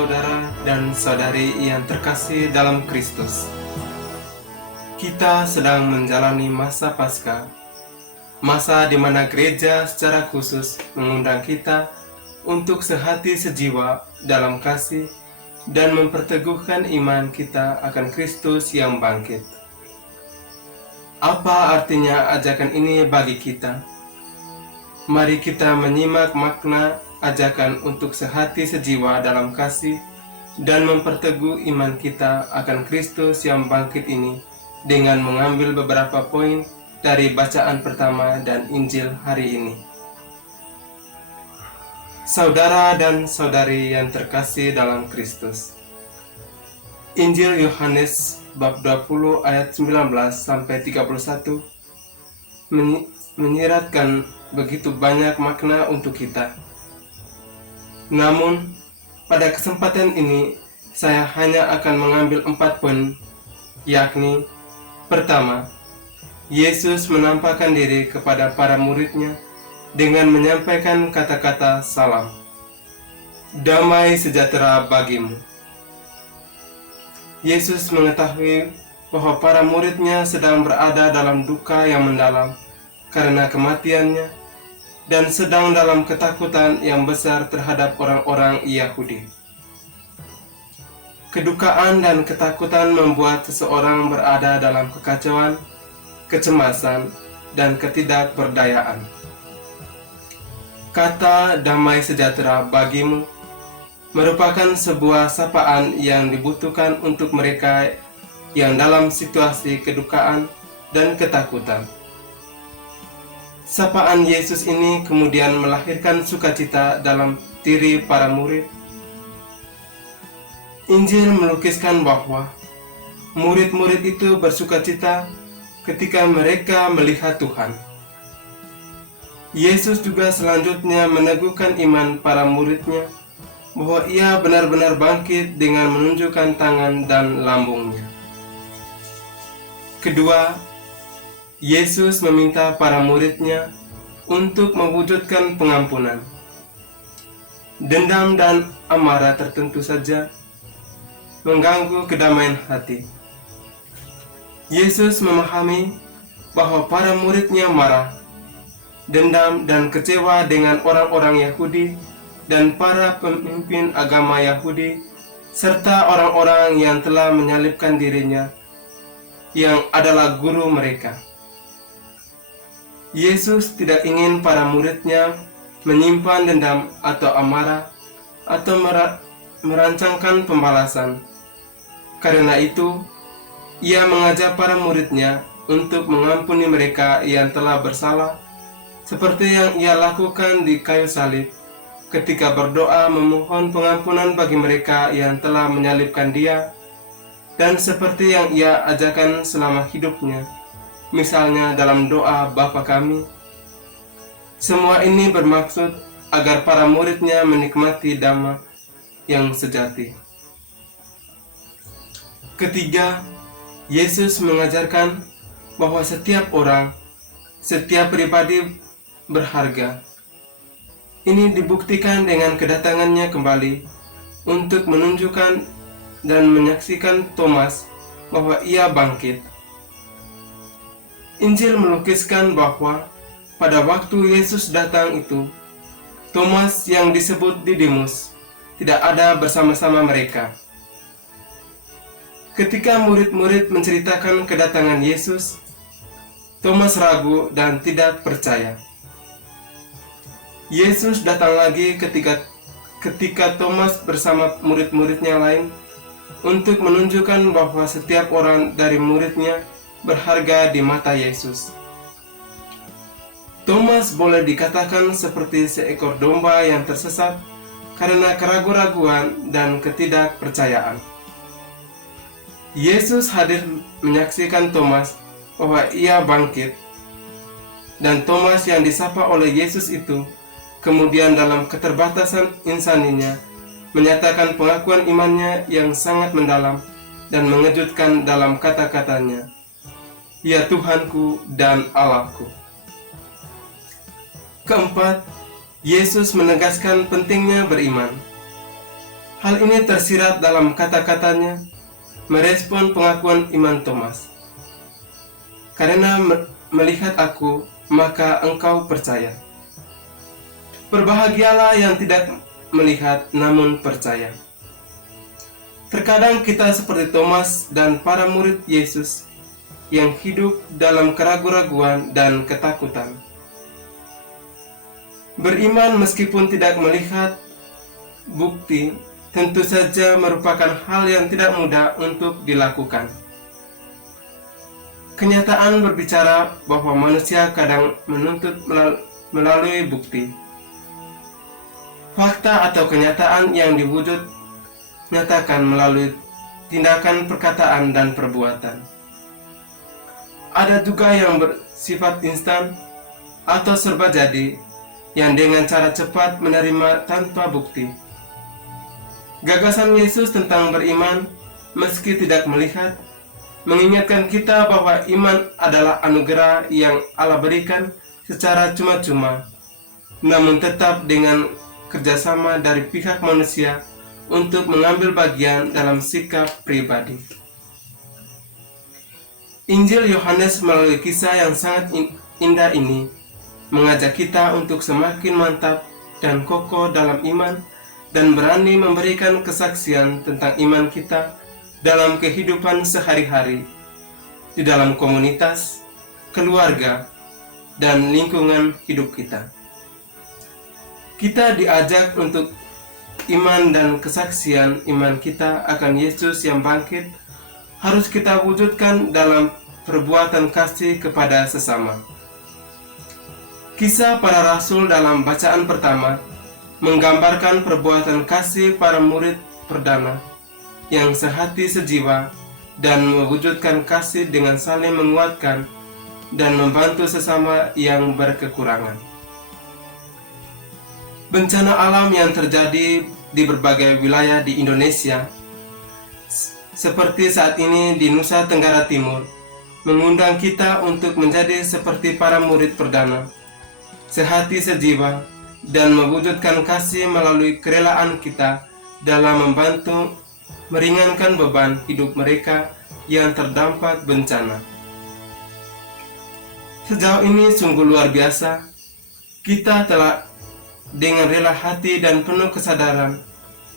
saudara dan saudari yang terkasih dalam Kristus. Kita sedang menjalani masa Paskah, masa di mana gereja secara khusus mengundang kita untuk sehati sejiwa dalam kasih dan memperteguhkan iman kita akan Kristus yang bangkit. Apa artinya ajakan ini bagi kita? Mari kita menyimak makna ajakan untuk sehati sejiwa dalam kasih dan memperteguh iman kita akan Kristus yang bangkit ini dengan mengambil beberapa poin dari bacaan pertama dan Injil hari ini. Saudara dan saudari yang terkasih dalam Kristus, Injil Yohanes bab 20 ayat 19 sampai 31 menyiratkan begitu banyak makna untuk kita. Namun, pada kesempatan ini saya hanya akan mengambil 4 poin, yakni: pertama, Yesus menampakkan diri kepada para muridnya dengan menyampaikan kata-kata salam. Damai sejahtera bagimu. Yesus mengetahui bahwa para muridnya sedang berada dalam duka yang mendalam karena kematiannya dan sedang dalam ketakutan yang besar terhadap orang-orang Yahudi. Kedukaan dan ketakutan membuat seseorang berada dalam kekacauan, kecemasan, dan ketidakberdayaan. Kata damai sejahtera bagimu merupakan sebuah sapaan yang dibutuhkan untuk mereka yang dalam situasi kedukaan dan ketakutan. Sapaan Yesus ini kemudian melahirkan sukacita dalam diri para murid. Injil melukiskan bahwa murid-murid itu bersukacita ketika mereka melihat Tuhan. Yesus juga selanjutnya meneguhkan iman para muridnya bahwa ia benar-benar bangkit dengan menunjukkan tangan dan lambungnya. Kedua, Yesus meminta para muridnya untuk mewujudkan pengampunan. Dendam dan amarah tertentu saja mengganggu kedamaian hati. Yesus memahami bahwa para muridnya marah, dendam dan kecewa dengan orang-orang Yahudi dan para pemimpin agama Yahudi serta orang-orang yang telah menyalibkan dirinya yang adalah guru mereka. Yesus tidak ingin para muridnya menyimpan dendam atau amarah atau merancangkan pembalasan. Karena itu, ia mengajak para muridnya untuk mengampuni mereka yang telah bersalah, seperti yang ia lakukan di kayu salib ketika berdoa memohon pengampunan bagi mereka yang telah menyalibkan dia, dan seperti yang ia ajarkan selama hidupnya, misalnya dalam doa Bapa Kami. Semua ini bermaksud agar para muridnya menikmati damai yang sejati. Ketiga, Yesus mengajarkan bahwa setiap orang, setiap pribadi berharga. Ini dibuktikan dengan kedatangannya kembali untuk menunjukkan dan menyaksikan Thomas bahwa ia bangkit. Injil melukiskan bahwa pada waktu Yesus datang itu, Thomas yang disebut Didimus tidak ada bersama-sama mereka. Ketika murid-murid menceritakan kedatangan Yesus, Thomas ragu dan tidak percaya. Yesus datang lagi ketika Thomas bersama murid-muridnya lain untuk menunjukkan bahwa setiap orang dari muridnya berharga di mata Yesus. Thomas boleh dikatakan seperti seekor domba yang tersesat karena keraguan-raguan dan ketidakpercayaan. Yesus hadir menyaksikan Thomas bahwa ia bangkit, dan Thomas yang disapa oleh Yesus itu kemudian dalam keterbatasan insaninya menyatakan pengakuan imannya yang sangat mendalam dan mengejutkan dalam kata-katanya, "Ya Tuhanku dan Allahku." Keempat, Yesus menegaskan pentingnya beriman. Hal ini tersirat dalam kata-katanya merespon pengakuan iman Thomas. Karena melihat aku, maka engkau percaya. Berbahagialah yang tidak melihat namun percaya. Terkadang kita seperti Thomas dan para murid Yesus yang hidup dalam keraguan-raguan dan ketakutan. Beriman meskipun tidak melihat bukti tentu saja merupakan hal yang tidak mudah untuk dilakukan. Kenyataan berbicara bahwa manusia kadang menuntut melalui bukti. Fakta atau kenyataan yang diwujud nyatakan melalui tindakan, perkataan, dan perbuatan. Ada juga yang bersifat instan atau serba jadi, yang dengan cara cepat menerima tanpa bukti. Gagasan Yesus tentang beriman meski tidak melihat mengingatkan kita bahwa iman adalah anugerah yang Allah berikan secara cuma-cuma, namun tetap dengan kerjasama dari pihak manusia untuk mengambil bagian dalam sikap pribadi. Injil Yohanes melalui kisah yang sangat indah ini mengajak kita untuk semakin mantap dan kokoh dalam iman dan berani memberikan kesaksian tentang iman kita dalam kehidupan sehari-hari, di dalam komunitas, keluarga, dan lingkungan hidup kita. Kita diajak untuk iman dan kesaksian iman kita akan Yesus yang bangkit harus kita wujudkan dalam perbuatan kasih kepada sesama. Kisah para rasul dalam bacaan pertama menggambarkan perbuatan kasih para murid perdana yang sehati sejiwa dan mewujudkan kasih dengan saling menguatkan dan membantu sesama yang berkekurangan. Bencana alam yang terjadi di berbagai wilayah di Indonesia, seperti saat ini di Nusa Tenggara Timur, mengundang kita untuk menjadi seperti para murid perdana, sehati sejiwa, dan mewujudkan kasih melalui kerelaan kita dalam membantu meringankan beban hidup mereka yang terdampak bencana. Sejauh ini sungguh luar biasa, kita telah dengan rela hati dan penuh kesadaran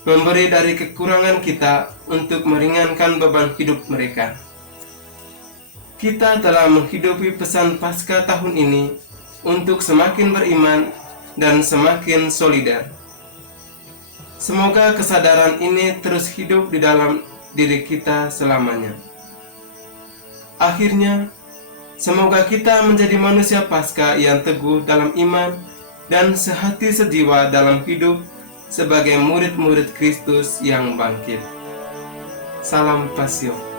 memberi dari kekurangan kita untuk meringankan beban hidup mereka. Kita telah menghidupi pesan Paskah tahun ini untuk semakin beriman dan semakin solider. Semoga kesadaran ini terus hidup di dalam diri kita selamanya. Akhirnya, semoga kita menjadi manusia Paskah yang teguh dalam iman dan sehati sejiwa dalam hidup sebagai murid-murid Kristus yang bangkit. Salam Pasio.